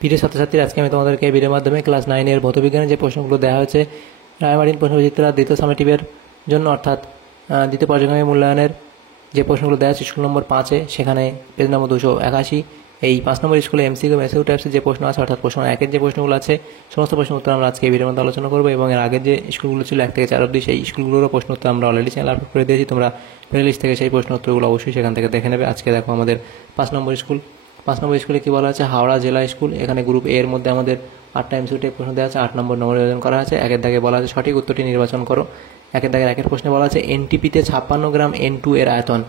প্রিয় ছাত্রছাত্রীরা, আজকে আমি তোমাদেরকে এই ভিডিওর মাধ্যমে ক্লাস 9 এর ভৌতবিজ্ঞানের যে প্রশ্নগুলো দেওয়া হয়েছে রায়মার্টিন প্রশ্নবিচিত্রা দ্বিতীয় সামেটিভের জন্য, অর্থাৎ দ্বিতীয় পর্যায়ক্রমিক মূল্যায়নের যে প্রশ্নগুলো দেওয়া আছে স্কুল নম্বর 5-এ, সেখানে পেজ নম্বর 281, এই 5 নম্বর স্কুলে এমসিকিউ মেসিকিউ টাইপসের যে প্রশ্ন আছে, অর্থাৎ প্রশ্ন 1-এর যে প্রশ্নগুলো আছে, সমস্ত প্রশ্ন উত্তর আমরা আজকে এই ভিডিওর মধ্যে আলোচনা করবো। এবং এর আগের যে স্কুলগুলো ছিল 1 থেকে 4 অবধি, সেই স্কুলগুলোরও প্রশ্ন উত্তর আমরা অলরেডি চ্যানেল আপলোড করে দিয়েছি। তোমরা প্লেলিস্ট থেকে সেই প্রশ্ন উত্তরগুলো অবশ্যই সেখান থেকে দেখে নেবে। আজকে দেখো আমাদের 5 নম্বর স্কুল। 5 নম্বর স্কুলে কী বলা আছে? হাওড়া জেলা স্কুল। এখানে গ্রুপ এর মধ্যে আমাদের 8টা এমসিকিউ টাইপ প্রশ্ন দেওয়া আছে, 8 নম্বর আয়োজন করা আছে। 1-এর দাগে বলা আছে সঠিক উত্তরটি নির্বাচন করো। 1-এর দাগের 1-এর প্রশ্নে বলা আছে এনটিপিতে 56 গ্রাম N2 এর আয়তন।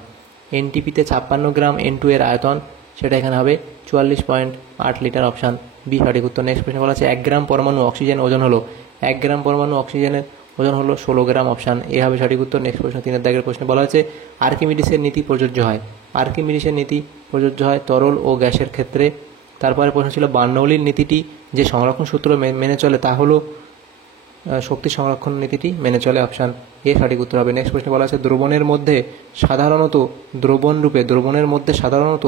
এনটিপিতে 56 গ্রাম N2 এর আয়তন, সেটা এখানে হবে 44.8 লিটার, অপশান বি সঠিক উত্তর। নেক্সট প্রশ্নে বলা আছে 1 গ্রাম পরমাণু অক্সিজেন ওজন হলো, 1 গ্রাম পরমাণু অক্সিজেনের ওজন হলো 16 গ্রাম, অপশান এ হবে সঠিক উত্তর। নেক্সট প্রশ্ন 3-এর দাগের প্রশ্নে বলা আছে আর্কিমিডিসের নীতি প্রযোজ্য হয়। আর্কিমিডিসের নীতি প্রযোজ্য হয় তরল ও গ্যাসের ক্ষেত্রে। তারপরে প্রশ্ন ছিল বার্নৌলির নীতিটি যে সংরক্ষণ সূত্র মেনে চলে তা হলো শক্তি সংরক্ষণ নীতিটি মেনে চলে, অপশান এ সঠিক উত্তর হবে। নেক্সট প্রশ্নে বলা আছে দ্রবণের মধ্যে সাধারণত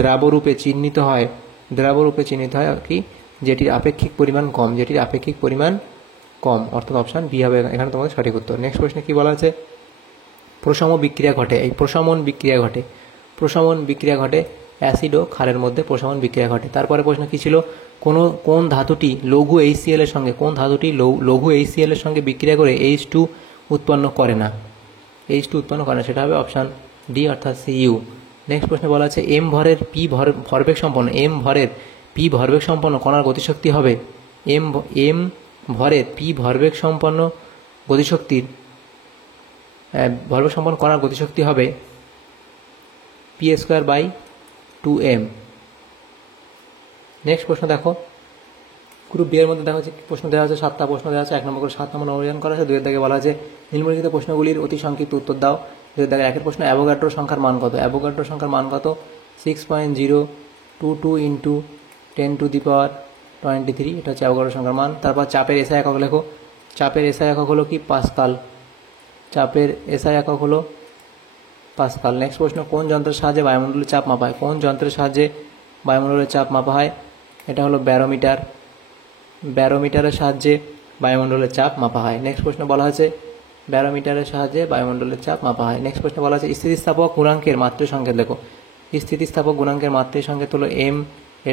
দ্রাবরূপে চিহ্নিত হয় কি? যেটির আপেক্ষিক পরিমাণ কম, অর্থাৎ অপশান বি হবে এখানে তোমাদের সঠিক উত্তর। নেক্সট প্রশ্নে কি বলা আছে প্রশম বিক্রিয়া ঘটে। এই প্রশমন বিক্রিয়া ঘটে অ্যাসিড ও ক্ষারের মধ্যে প্রশমন বিক্রিয়া ঘটে। তারপরে প্রশ্ন কি ছিল? কোন ধাতুটি লঘু HCl এর সঙ্গে বিক্রিয়া করে H2 উৎপন্ন করে না? সেটা হবে অপশান ডি, অর্থাৎ Cu। নেক্সট প্রশ্নে বলা আছে এম ভরের পি ভরবেগ সম্পন্ন কণার গতিশক্তি হবে এম ভরের পি ভরবেগ সম্পন্ন কণার গতিশক্তি হবে p²/2m। নেক্সট প্রশ্ন দেখো গ্রুপ বি এর মধ্যে দেখো যে প্রশ্ন দেওয়া আছে, 7টা প্রশ্ন দেওয়া আছে। 1 নম্বর করে 7 নম্বর অনুযায়ন করা আছে। 2-এর দাগে বলা আছে নিম্নলিখিত প্রশ্নগুলির অতি সংক্ষিপ্ত উত্তর দাও। 2-এর দাগে 1-এর প্রশ্ন অ্যাভোগাড্রো সংখ্যার মান কত? 6.022 ইন্টু 10⁻23, এটা হচ্ছে অ্যাভোগাড্রো সংখ্যার মান। তারপর চাপের এসআই একক লেখো। চাপের এসআই একক হলো কি? পাস্কাল। নেক্সট প্রশ্ন কোন যন্ত্রের সাহায্যে বায়ুমণ্ডলের চাপ মাপা হয়? এটা হলো ব্যারোমিটার। ব্যারোমিটারের সাহায্যে বায়ুমণ্ডলের চাপ মাপা হয়। নেক্সট প্রশ্ন বলা হয়েছে ব্যারোমিটারের সাহায্যে বায়ুমণ্ডলের চাপ মাপা হয়। নেক্সট প্রশ্ন বলা আছে স্থিতিস্থাপক গুণাঙ্কের মাত্রা সংকেত লেখো। স্থিতিস্থাপক গুণাঙ্কের মাত্রা সংকেত হলো m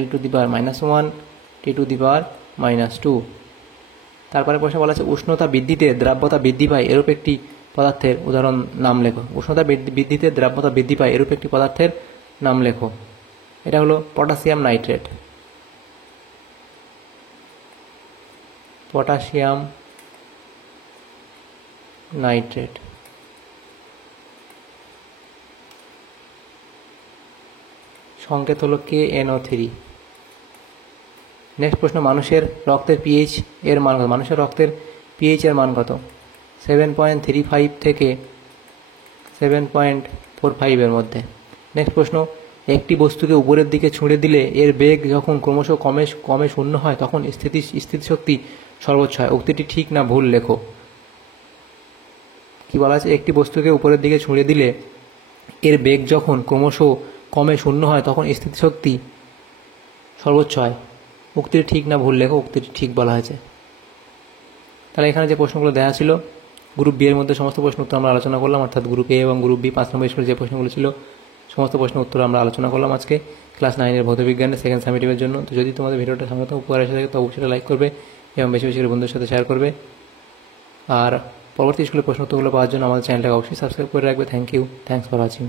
l⁻⁻1 t⁻²। তারপরে প্রশ্ন বলা আছে উষ্ণতা বৃদ্ধিতে দ্রাব্যতা বৃদ্ধি পায় এরূপ একটি পদার্থের উদাহরণ নাম লেখো। উষ্ণতা বৃদ্ধিতে দ্রাব্যতা বৃদ্ধি পায় এরূপ একটি পদার্থের নাম লেখো। এটা হলো পটাশিয়াম নাইট্রেট। সংকেত হলো KNO3। নেক্সট প্রশ্ন মানুষের রক্তের পিএইচ এর মান কত? 7.35 থেকে 7.45 এর মধ্যে। নেক্সট প্রশ্ন একটি বস্তুকে উপরের দিকে ছুঁড়ে দিলে এর বেগ যখন ক্রমশ কমে শূন্য হয় তখন স্থিতিশক্তি সর্বোচ্চ হয়। উক্তিটি ঠিক না ভুল লেখো। কি বলা আছে? একটি বস্তুকে উপরের দিকে ছুঁড়ে দিলে এর বেগ যখন ক্রমশ কমে শূন্য হয় তখন স্থিতিশক্তি সর্বোচ্চ হয়। উক্তিটি ঠিক না ভুল লেখো। উক্তিটি ঠিক বলা হয়েছে। তাহলে এখানে যে প্রশ্নগুলো দেওয়া ছিল গ্রুপ বি এর মধ্যে সমস্ত প্রশ্ন উত্তর আমরা আলোচনা করলাম, অর্থাৎ গ্রুপ এ এবং গ্রুপ বি 5 নম্বর স্কুলের যে প্রশ্নগুলো ছিল সমস্ত প্রশ্ন উত্তর আমরা আলোচনা করলাম আজকে ক্লাস 9 এর ভৌতবিজ্ঞানের সেকেন্ড সামেটিভের জন্য। তো যদি তোমাদের ভিডিওটা সামনে উপকার এসে থাকে তো অবশ্যই লাইক করবে এবং বেশি বেশি করে বন্ধুদের সাথে শেয়ার করবে। আর পরবর্তী স্কুলের প্রশ্ন উত্তরগুলো পাওয়ার জন্য আমাদের চ্যানেলটাকে অবশ্যই সাবস্ক্রাইব করে রাখবে। Thanks for watching.